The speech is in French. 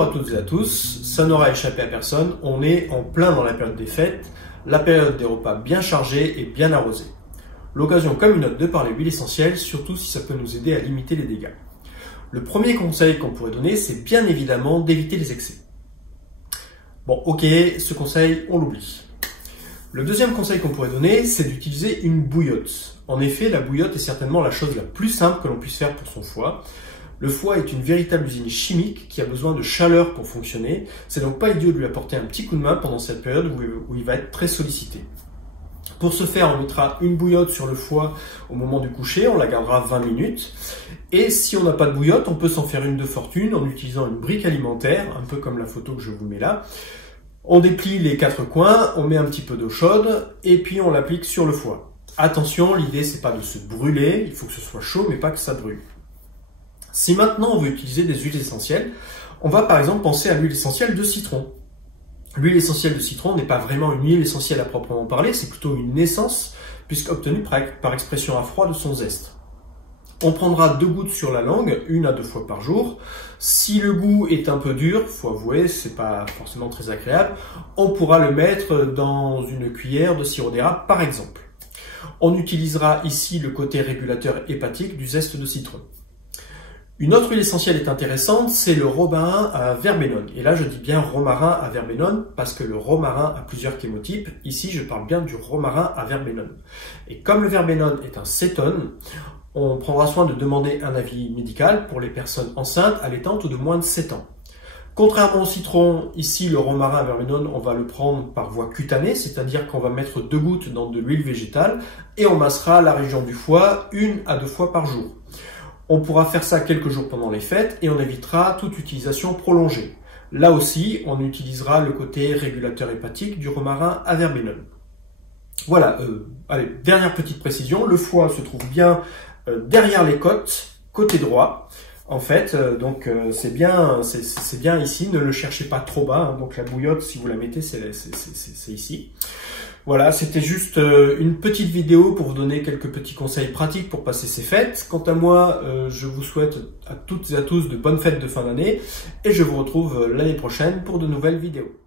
Bonjour à toutes et à tous, ça n'aura échappé à personne, on est en plein dans la période des fêtes, la période des repas bien chargés et bien arrosés. L'occasion comme une autre de parler huile essentielle, surtout si ça peut nous aider à limiter les dégâts. Le premier conseil qu'on pourrait donner, c'est bien évidemment d'éviter les excès. Bon, ok, ce conseil, on l'oublie. Le deuxième conseil qu'on pourrait donner, c'est d'utiliser une bouillotte. En effet, la bouillotte est certainement la chose la plus simple que l'on puisse faire pour son foie. Le foie est une véritable usine chimique qui a besoin de chaleur pour fonctionner. C'est donc pas idiot de lui apporter un petit coup de main pendant cette période où il va être très sollicité. Pour ce faire, on mettra une bouillotte sur le foie au moment du coucher, on la gardera 20 minutes. Et si on n'a pas de bouillotte, on peut s'en faire une de fortune en utilisant une brique alimentaire, un peu comme la photo que je vous mets là. On déplie les quatre coins, on met un petit peu d'eau chaude et puis on l'applique sur le foie. Attention, l'idée c'est pas de se brûler, il faut que ce soit chaud mais pas que ça brûle. Si maintenant on veut utiliser des huiles essentielles, on va par exemple penser à l'huile essentielle de citron. L'huile essentielle de citron n'est pas vraiment une huile essentielle à proprement parler, c'est plutôt une essence, puisqu'obtenue par expression à froid de son zeste. On prendra 2 gouttes sur la langue, 1 à 2 fois par jour. Si le goût est un peu dur, faut avouer, c'est pas forcément très agréable, on pourra le mettre dans une cuillère de sirop d'érable par exemple. On utilisera ici le côté régulateur hépatique du zeste de citron. Une autre huile essentielle est intéressante, c'est le romarin à verbenone. Et là, je dis bien romarin à verbenone parce que le romarin a plusieurs chémotypes. Ici, je parle bien du romarin à verbenone. Et comme le verbenone est un cétone, on prendra soin de demander un avis médical pour les personnes enceintes, allaitantes ou de moins de 7 ans. Contrairement au citron, ici, le romarin à verbenone, on va le prendre par voie cutanée, c'est-à-dire qu'on va mettre 2 gouttes dans de l'huile végétale et on massera la région du foie 1 à 2 fois par jour. On pourra faire ça quelques jours pendant les fêtes et on évitera toute utilisation prolongée. Là aussi, on utilisera le côté régulateur hépatique du romarin à verbenone. Voilà, allez, dernière petite précision, le foie se trouve bien derrière les côtes, côté droit. En fait, donc c'est bien ici, ne le cherchez pas trop bas, hein, donc la bouillotte, si vous la mettez, c'est ici. Voilà, c'était juste une petite vidéo pour vous donner quelques petits conseils pratiques pour passer ces fêtes. Quant à moi, je vous souhaite à toutes et à tous de bonnes fêtes de fin d'année et je vous retrouve l'année prochaine pour de nouvelles vidéos.